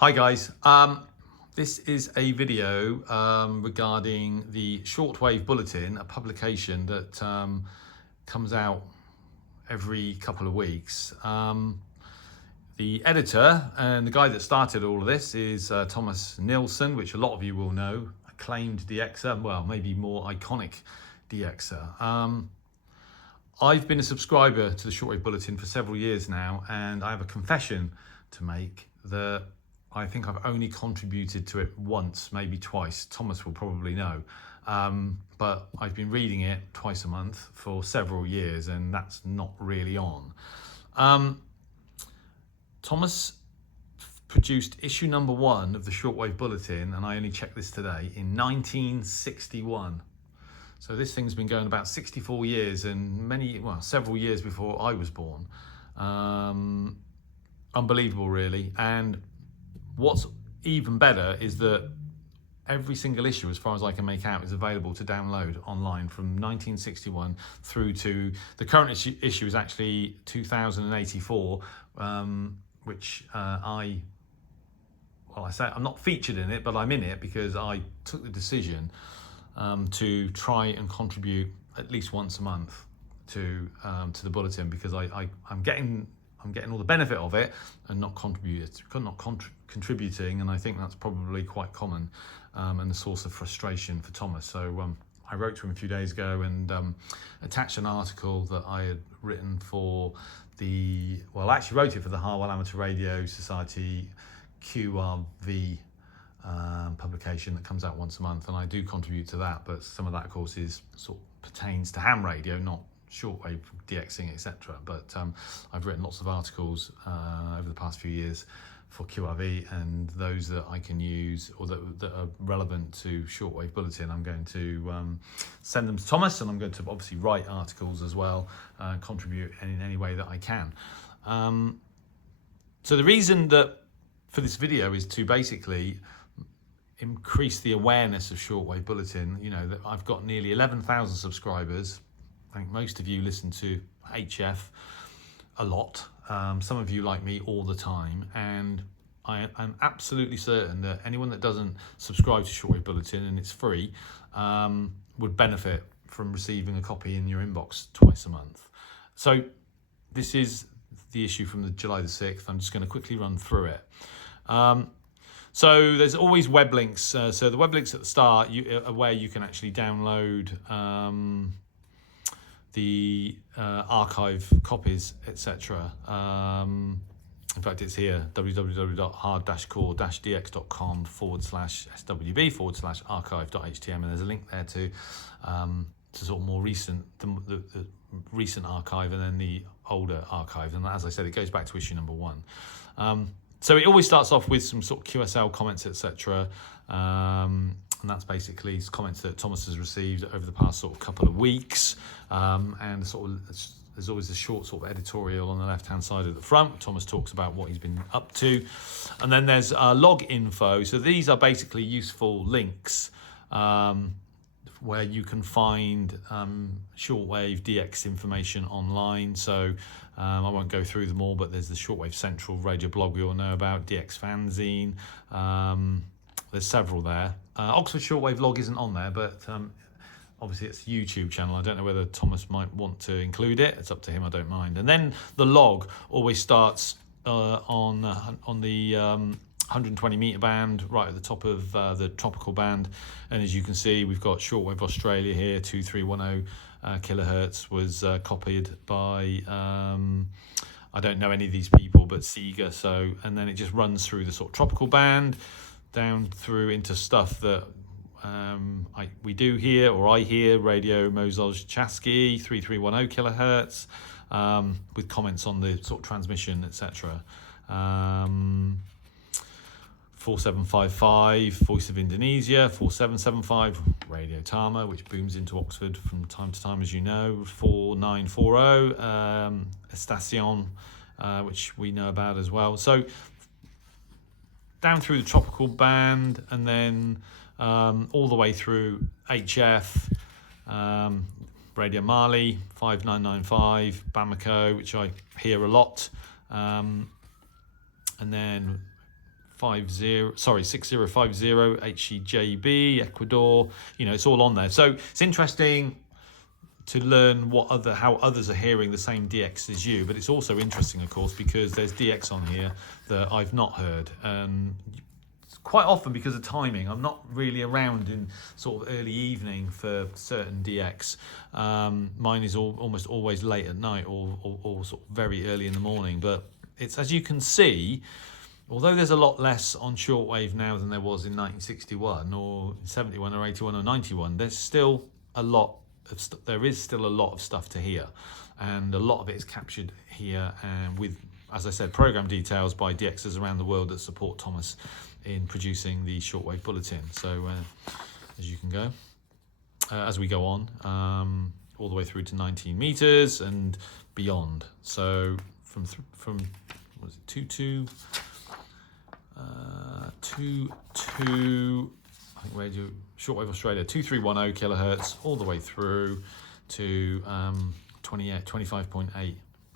Hi guys, this is a video regarding the Shortwave Bulletin, a publication that comes out every couple of weeks. The editor and the guy that started all of this is Thomas Nilsson, which a lot of you will know, acclaimed DXer, well, maybe more iconic DXer. I've been a subscriber to the Shortwave Bulletin for several years now, and I have a confession to make that I think I've only contributed to it once, maybe twice. Thomas will probably know. But I've been reading it twice a month for several years, and that's not really on. Thomas produced issue number 1 of the Shortwave Bulletin, and I only checked this today, in 1961. So this thing's been going about 64 years, and several years before I was born. Unbelievable, really. And what's even better is that every single issue, as far as I can make out, is available to download online from 1961 through to the current issue is actually 2084, which I say I'm not featured in it, but I'm in it because I took the decision to try and contribute at least once a month to the bulletin, because I'm getting all the benefit of it and not contributing, and I think that's probably quite common and a source of frustration for Thomas. So I wrote to him a few days ago and attached an article that I had written for I actually wrote it for the Harwell Amateur Radio Society QRV publication that comes out once a month, and I do contribute to that, but some of that, of course, pertains to ham radio, not shortwave DXing, etc. But I've written lots of articles over the past few years for QRV, and those that I can use or that are relevant to Shortwave Bulletin, I'm going to send them to Thomas, and I'm going to obviously write articles as well, contribute in any way that I can. So the reason for this video is to basically increase the awareness of Shortwave Bulletin. You know, that I've got nearly 11,000 subscribers. I think most of you listen to HF a lot. Some of you, like me, all the time. And I'm absolutely certain that anyone that doesn't subscribe to Shortwave Bulletin, and it's free, would benefit from receiving a copy in your inbox twice a month. So this is the issue from the July the 6th. I'm just going to quickly run through it. So there's always web links. So the web links at the start are where you can actually download the archive copies, etc. In fact, it's here, www.hard-core-dx.com/swb/archive.htm, and there's a link there to sort of more recent, the recent archive, and then the older archive. And as I said, it goes back to issue number 1. So it always starts off with some sort of QSL comments, etc. And that's basically comments that Thomas has received over the past sort of couple of weeks. And there's always a short sort of editorial on the left-hand side of the front. Thomas talks about what he's been up to. And then there's log info. So these are basically useful links where you can find shortwave DX information online. So I won't go through them all, but there's the Shortwave Central radio blog we all know about, DX Fanzine. There's several there. Oxford Shortwave log isn't on there, but obviously it's a YouTube channel. I don't know whether Thomas might want to include it. It's up to him, I don't mind. And then the log always starts on the 120 meter band, right at the top of the tropical band. And as you can see, we've got Shortwave Australia here, 2310 kilohertz was copied by, I don't know any of these people, but Sega. So, and then it just runs through the sort of tropical band, down through into stuff that we do here, or I hear, Radio Mozoj Chasky, 3310 kilohertz, with comments on the sort of transmission, etc. 4755, Voice of Indonesia, 4775, Radio Tama, which booms into Oxford from time to time, as you know, 4940, Estacion, which we know about as well. So down through the tropical band, and then all the way through HF, Radio Mali, 5995, Bamako, which I hear a lot, and then 6050 HEJB, Ecuador. It's all on there. So it's interesting to learn how others are hearing the same DX as you, but it's also interesting, of course, because there's DX on here that I've not heard. Quite often, because of timing, I'm not really around in sort of early evening for certain DX. Mine is almost always late at night or sort of very early in the morning. But it's, as you can see, although there's a lot less on shortwave now than there was in 1961 or 71 or 81 or 91, there is still a lot of stuff to hear, and a lot of it is captured here, and with, as I said, program details by DXers around the world that support Thomas in producing the Shortwave Bulletin. So as you can go, as we go on, all the way through to 19 meters and beyond. So from what is it, 22 I think radio Shortwave Australia 2310 kilohertz all the way through to 25.8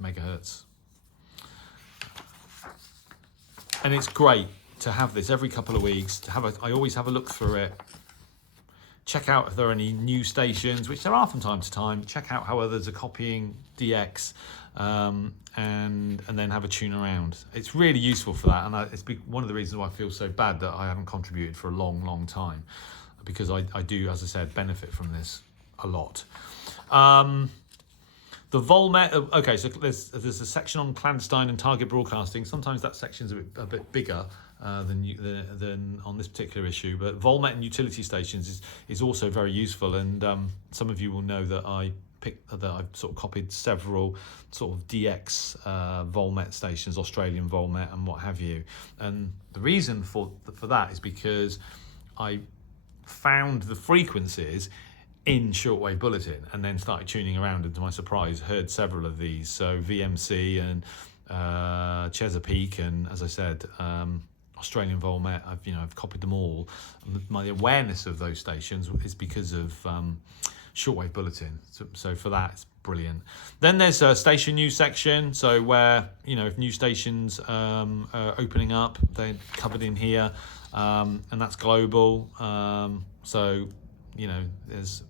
megahertz. And it's great to have this every couple of weeks. I always have a look through it. Check out if there are any new stations, which there are from time to time. Check out how others are copying DX, and then have a tune around. It's really useful for that, and it's one of the reasons why I feel so bad that I haven't contributed for a long time, because I do, as I said, benefit from this a lot. The Volmet, okay, so there's a section on clandestine and target broadcasting. Sometimes that section's a bit bigger than on this particular issue, but Volmet and utility stations is also very useful, and some of you will know that I've sort of copied several sort of DX Volmet stations, Australian Volmet and what have you. And the reason for that is because I found the frequencies in Shortwave Bulletin and then started tuning around, and to my surprise heard several of these. So VMC and Chesapeake, and as I said, Australian Volmet, I've copied them all. My awareness of those stations is because of Shortwave Bulletin, so for that it's brilliant. Then there's a station news section, so where if new stations are opening up, they're covered in here, and that's global. So there's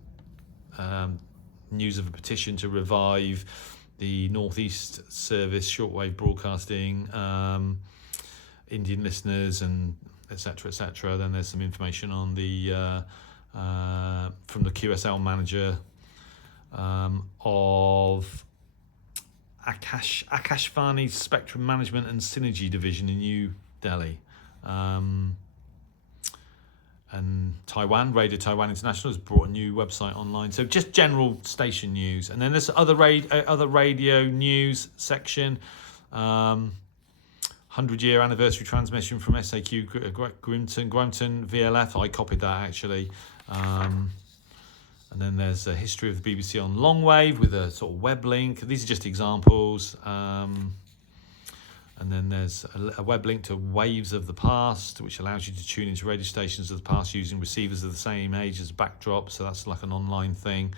news of a petition to revive the Northeast Service Shortwave Broadcasting, Indian listeners, and etc. Then there's some information on the from the QSL manager of Akashvani's Spectrum Management and Synergy Division in New Delhi. And Radio Taiwan International has brought a new website online. So just general station news. And then there's other radio news section. 100-year anniversary transmission from SAQ Grimton VLF. I copied that actually. And then there's a history of the BBC on longwave with a sort of web link. These are just examples. And then there's a web link to Waves of the Past, which allows you to tune into radio stations of the past using receivers of the same age as backdrop. So that's like an online thing.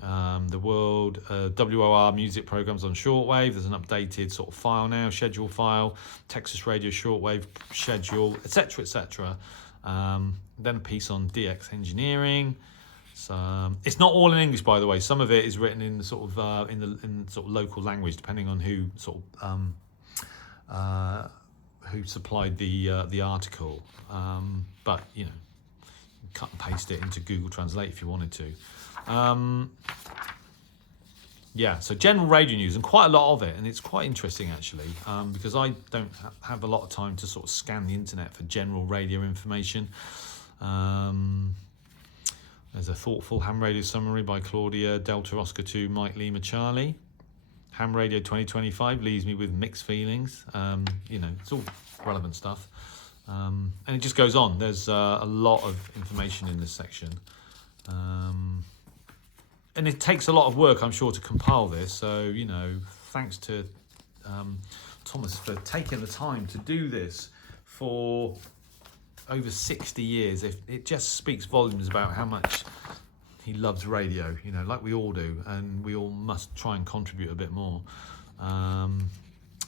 The world WOR music programs on shortwave. There's an updated sort of file now, schedule file, Texas Radio shortwave schedule, etc. Then a piece on DX engineering. So it's not all in English, by the way. Some of it is written in the sort of in sort of local language, depending on who sort of who supplied the article. But cut and paste it into Google Translate if you wanted to. So general radio news, and quite a lot of it, and it's quite interesting actually, because I don't have a lot of time to sort of scan the internet for general radio information. There's a thoughtful ham radio summary by Claudia, Delta Oscar 2, Mike Lima Charlie. Ham radio 2025 leaves me with mixed feelings. It's all relevant stuff. And it just goes on. There's a lot of information in this section. And it takes a lot of work, I'm sure, to compile this. So, thanks to Thomas for taking the time to do this for over 60 years. It just speaks volumes about how much he loves radio, like we all do, and we all must try and contribute a bit more.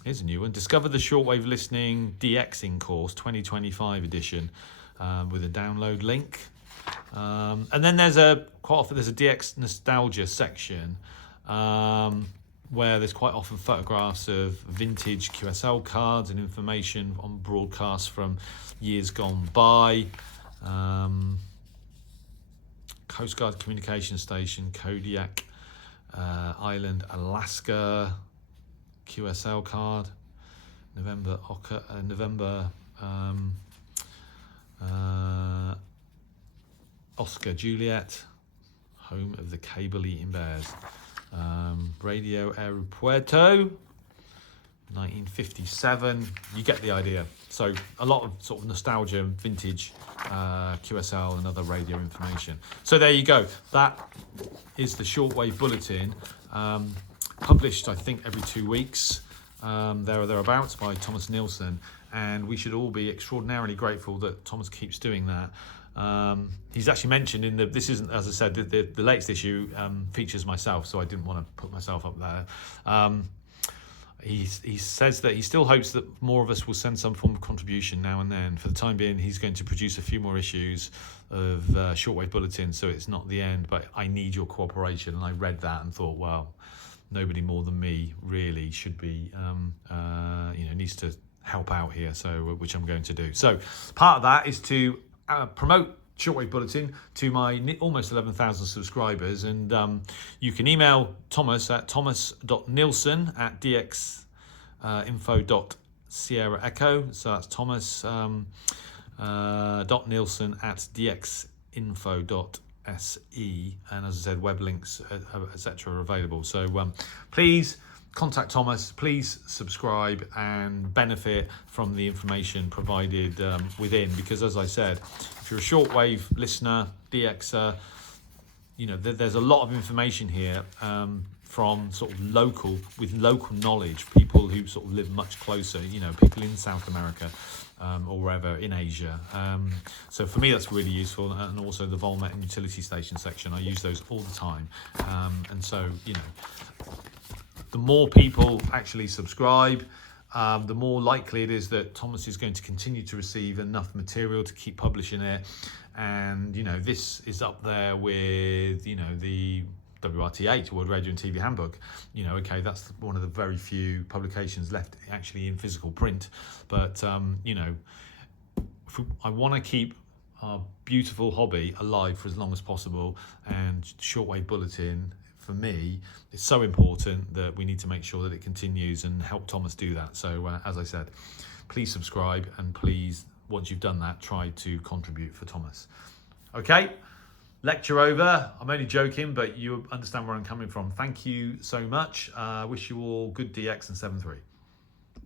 Here's a new one. Discover the Shortwave Listening DXing course 2025 edition with a download link. And then quite often there's a DX nostalgia section where there's quite often photographs of vintage QSL cards and information on broadcasts from years gone by. Coast Guard Communication Station, Kodiak Island, Alaska, QSL card, November Oscar Juliet, home of the cable eating bears. Radio Aeropuerto, 1957. You get the idea. So a lot of sort of nostalgia, vintage QSL and other radio information. So there you go. That is the Shortwave Bulletin, published I think every 2 weeks, there or thereabouts, by Thomas Nilsson. And we should all be extraordinarily grateful that Thomas keeps doing that. He's actually mentioned in this isn't, as I said, the latest issue features myself, so I didn't want to put myself up there. He says that he still hopes that more of us will send some form of contribution now and then. For the time being, he's going to produce a few more issues of Shortwave Bulletin, so it's not the end, but I need your cooperation. And I read that and thought, well, nobody more than me really should be, needs to help out here, so which I'm going to do. So part of that is to promote Shortwave Bulletin to my almost 11,000 subscribers, and you can email Thomas at thomas.nilsson@dxinfo.sierra echo. So that's Thomas .nilsson at dxinfo.se, and as I said, web links etc. are available. So please contact Thomas, please subscribe and benefit from the information provided within, because as I said, if you're a shortwave listener, DXer, there's a lot of information here from sort of local knowledge, people who sort of live much closer, people in South America or wherever, in Asia. So for me, that's really useful. And also the Volmet and utility station section, I use those all the time. And so, the more people actually subscribe, the more likely it is that Thomas is going to continue to receive enough material to keep publishing it. And, this is up there with, the WRT8, World Radio and TV Handbook. That's one of the very few publications left actually in physical print. But, I want to keep our beautiful hobby alive for as long as possible, and Shortwave Bulletin, for me, it's so important that we need to make sure that it continues and help Thomas do that. So as I said, please subscribe, and please, once you've done that, try to contribute for Thomas. Okay, lecture over. I'm only joking, but you understand where I'm coming from. Thank you so much. Wish you all good DX and 7.3.